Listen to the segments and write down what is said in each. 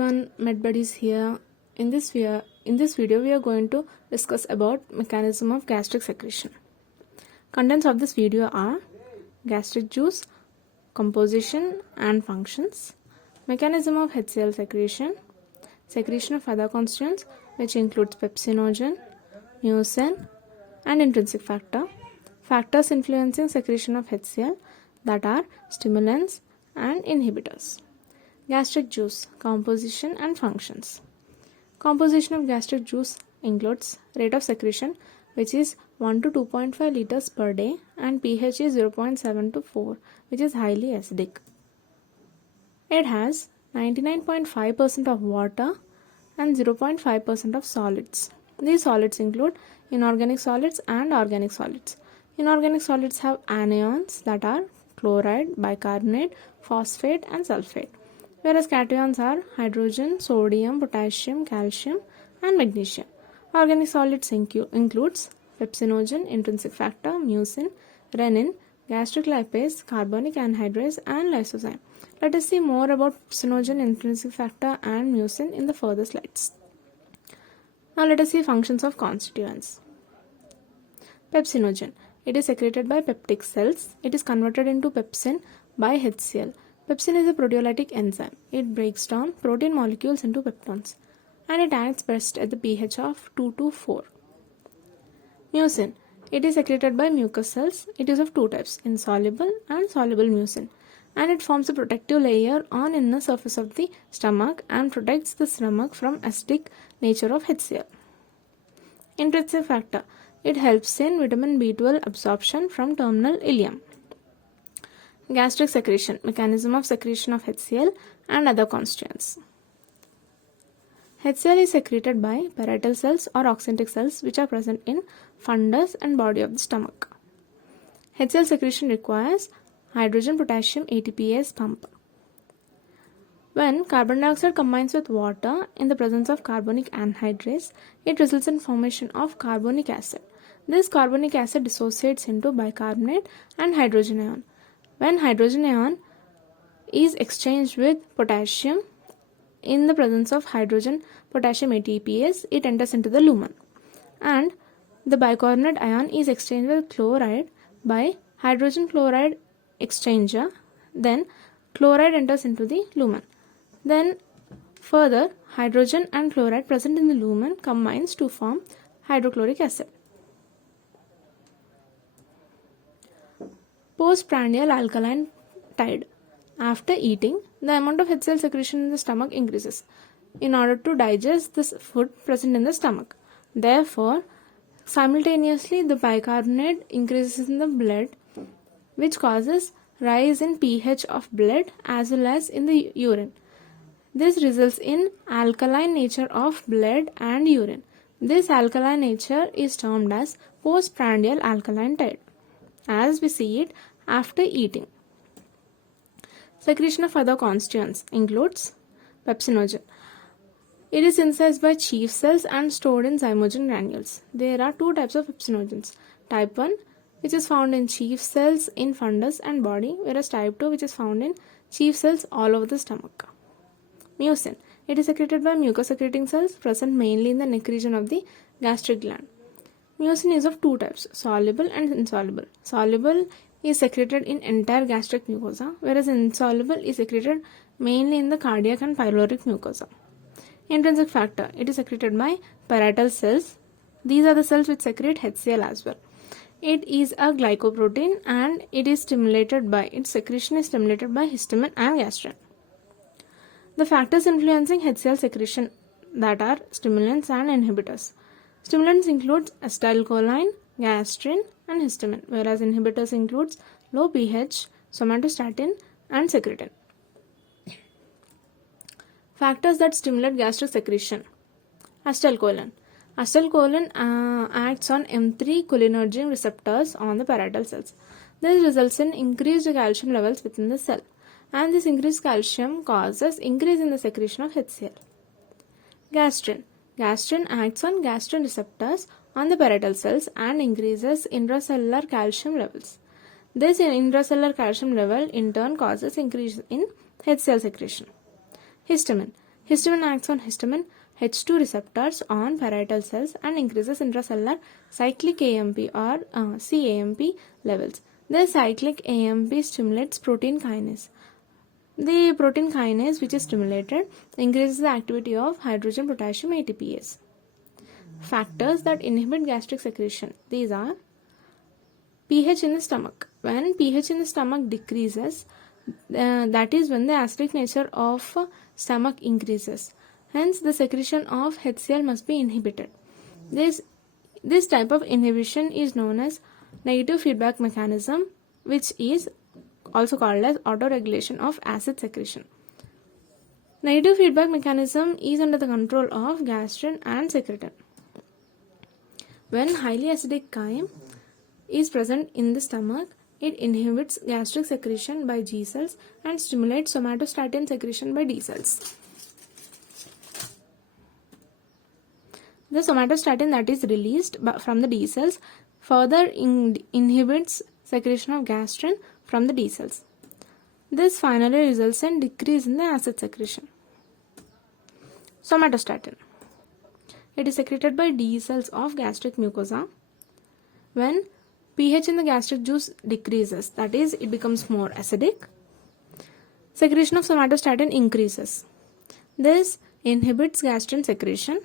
everyone, Mbbs here. In this video, we are going to discuss about mechanism of gastric secretion. Contents of this video are gastric juice, composition and functions, mechanism of HCl secretion, secretion of other constituents which includes pepsinogen, mucin and intrinsic factor, factors influencing secretion of HCl that are stimulants and inhibitors. Gastric juice, composition and functions. Composition of gastric juice includes rate of secretion, which is 1 to 2.5 liters per day, and pH is 0.7 to 4, which is highly acidic. It has 99.5% of water and 0.5% of solids. These solids include inorganic solids and organic solids. Inorganic solids have anions that are chloride, bicarbonate, phosphate and sulfate, whereas cations are hydrogen, sodium, potassium, calcium and magnesium. Organic solids includes pepsinogen, intrinsic factor, mucin, renin, gastric lipase, carbonic anhydrase and lysozyme. Let us see more about pepsinogen, intrinsic factor and mucin in the further slides. Now let us see functions of constituents. Pepsinogen. It is secreted by peptic cells. It is converted into pepsin by HCl. Pepsin is a proteolytic enzyme. It breaks down protein molecules into peptones and it acts best at the pH of 2 to 4. Mucin. It is secreted by mucous cells. It is of two types, insoluble and soluble mucin, and it forms a protective layer on inner surface of the stomach and protects the stomach from acidic nature of HCl. Intrinsic factor. It helps in vitamin B12 absorption from terminal ileum. Gastric secretion, mechanism of secretion of HCl and other constituents. HCl is secreted by parietal cells or oxyntic cells which are present in fundus and body of the stomach. HCl secretion requires hydrogen potassium ATPase pump. When carbon dioxide combines with water in the presence of carbonic anhydrase, it results in formation of carbonic acid. This carbonic acid dissociates into bicarbonate and hydrogen ion. When hydrogen ion is exchanged with potassium in the presence of hydrogen potassium ATPase, it enters into the lumen. And the bicarbonate ion is exchanged with chloride by hydrogen chloride exchanger. Then chloride enters into the lumen. Then further hydrogen and chloride present in the lumen combines to form hydrochloric acid. Postprandial alkaline tide. After eating, the amount of HCl secretion in the stomach increases in order to digest this food present in the stomach. Therefore, simultaneously the bicarbonate increases in the blood, which causes rise in pH of blood as well as in the urine. This results in alkaline nature of blood and urine. This alkaline nature is termed as postprandial alkaline tide, as we see it after eating. Secretion of other constituents includes pepsinogen. It is synthesized by chief cells and stored in zymogen granules. There are two types of pepsinogens. Type 1, which is found in chief cells in fundus and body, whereas type 2, which is found in chief cells all over the stomach. Mucin. It is secreted by mucus secreting cells present mainly in the neck region of the gastric gland. Mucin is of two types, soluble and insoluble. Soluble is secreted in entire gastric mucosa, whereas insoluble is secreted mainly in the cardiac and pyloric mucosa. Intrinsic factor. It is secreted by parietal cells. These are the cells which secrete HCl as well. It is a glycoprotein and its secretion is stimulated by histamine and gastrin. The factors influencing HCl secretion that are stimulants and inhibitors. Stimulants include acetylcholine, gastrin and histamine, whereas inhibitors includes low pH, somatostatin and secretin. Factors that stimulate gastric secretion. Acetylcholine. Acetylcholine acts on M3 cholinergic receptors on the parietal cells. This results in increased calcium levels within the cell, and this increased calcium causes increase in the secretion of HCl. Gastrin. Gastrin acts on gastrin receptors on the parietal cells and increases intracellular calcium levels. This intracellular calcium level in turn causes increase in HCl secretion. Histamine. Histamine acts on histamine H2 receptors on parietal cells and increases intracellular cyclic AMP or CAMP levels. The cyclic AMP stimulates protein kinase. The protein kinase, which is stimulated, increases the activity of hydrogen potassium ATPase. Factors that inhibit gastric secretion. These are pH in the stomach. When pH in the stomach decreases, that is when the acidic nature of stomach increases. Hence, the secretion of HCl must be inhibited. This type of inhibition is known as negative feedback mechanism, which is also called as autoregulation of acid secretion. Negative feedback mechanism is under the control of gastrin and secretin. When highly acidic chyme is present in the stomach, it inhibits gastric secretion by G cells and stimulates somatostatin secretion by D cells. The somatostatin that is released from the D cells further inhibits secretion of gastrin from the D cells. This finally results in decrease in the acid secretion. Somatostatin. It is secreted by D cells of gastric mucosa. When pH in the gastric juice decreases, that is, it becomes more acidic, secretion of somatostatin increases. This inhibits gastrin secretion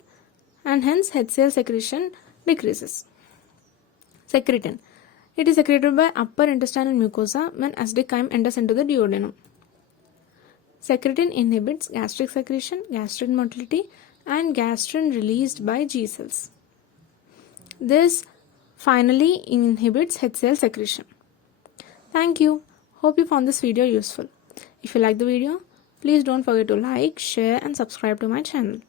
and hence HCl secretion decreases. Secretin. It is secreted by upper intestinal mucosa when acidic chyme enters into the duodenum. Secretin inhibits gastric secretion, gastrin motility, and gastrin released by G cells. This finally inhibits HCl secretion. Thank you. Hope you found this video useful. If you like the video, please don't forget to like, share, and subscribe to my channel.